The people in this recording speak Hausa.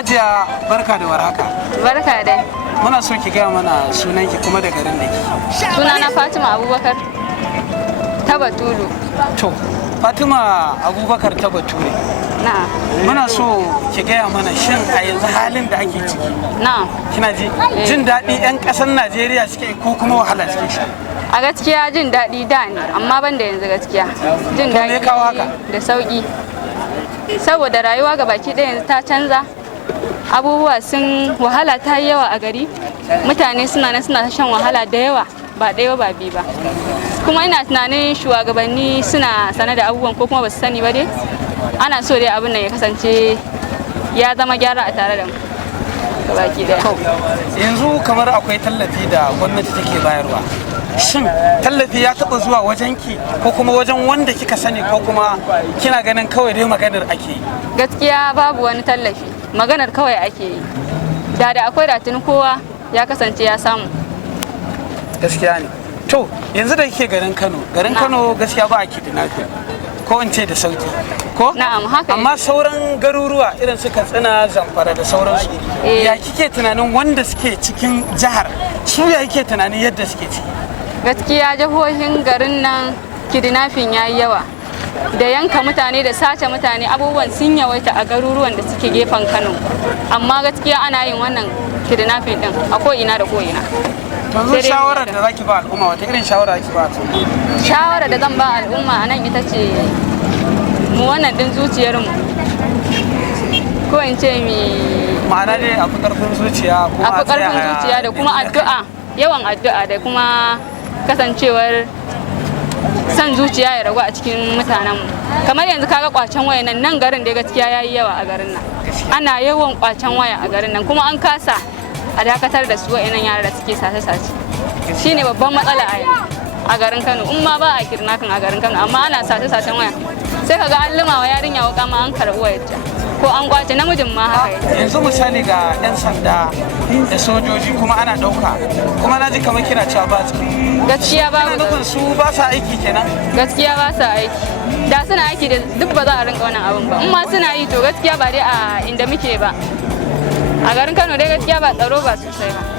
Hajiya barka da warhaka. Barka dai. Muna so ki gaya mana sunanki kuma da garin da ke. Sunana Fatima Abubakar ta Batulu. To, Fatima Abubakar ta Bature. Na'am. Muna so ki gaya mana shin a yanzu halin da ake ciki. Na'am. Kina ji? Jin daɗi 'yan ƙasar Najeriya suke ko kuma wahala suke sha? A gaskiya jin daɗi da ne, amma ban da yanzu gaskiya. Jin To me kawo haka? daɗi da sauƙi. Saboda rayuwa ga baki ɗaya yanzu ta canza. Abubuwa sun wahala ta yi yawa a gari. Mutane suna shan wahala da yawa ba ɗaya ba biyu ba. Kuma ina tunanin shugabanni suna sane da abubuwan ko kuma ba su sani ba dai. Ana so dai abin nan ya kasance ya zama gyara a tare da mu. Gabaki ɗaya. Yanzu kamar akwai tallafi da gwamnati take bayarwa. Shin tallafi ya taɓa zuwa wajenki ko kuma wajen wanda kika sani ko kuma kina ganin kawai dai maganar ake yi? Gaskiya babu wani tallafi, maganar kawai ake yi. Da akwai da tuni kowa ya kasance ya samu. Gaskiya ne. To yanzu da kike garin Kano gaskiya ba a kidnapping ko in ce da sauki ko? Na'am, haka Amma sauran garuruwa irin su Katsina, Zamfara da sauransu ya kike tunanin wanda suke cikin jihar su ya kike tunanin yadda suke ciki? Gaskiya jihohin garin nan kidnapping yayi yawa. Da yanka mutane da sace mutane abubuwan sun yawaita a garuruwan da suke gefen Kano. Amma gaskiya ana yin wannan kidnapping din a ko ina da ko ina. Yanzu shawarar da zaki ba al'umma wata irin shawara zaki ba al'umma? Shawara da zan ba al'umma a nan ita ce mu wannan din zuciyarmu ko in ce ma'ana dai a fi karfin zuciya kuma a fi karfin zuciya da kuma addu'a, yawan addu'a da kuma kasancewar san zuciya ya ragu a cikin mutanenmu. Kamar yanzu kaga kwacen waya nan garin da gaskiya yayi yawa a garin nan. Ana yawan kwacen waya a garin nan kuma an kasa a dakatar da su wa'annan yara da suke sace-sace. Shine babban matsala a yanzu a garin Kano. In ma ba a kidnapping a garin Kano amma ana sace-sacen waya. Sai kaga an lima wa yarinya wuka ma an karɓi wayarta ko an kwace namijin ma haka yake. Yanzu misali ga 'yan sanda da sojoji kuma ana ɗauka kuma na ji kamar kina cewa ba su. Gaskiya babu. Ina nufin su ba sa aiki kenan? Gaskiya ba sa aiki. Da suna aiki da duk ba za a rinka wannan abin ba. In ma suna yi to gaskiya ba dai a inda muke ba. A garin Kano dai gaskiya ba tsaro ba sosai ba.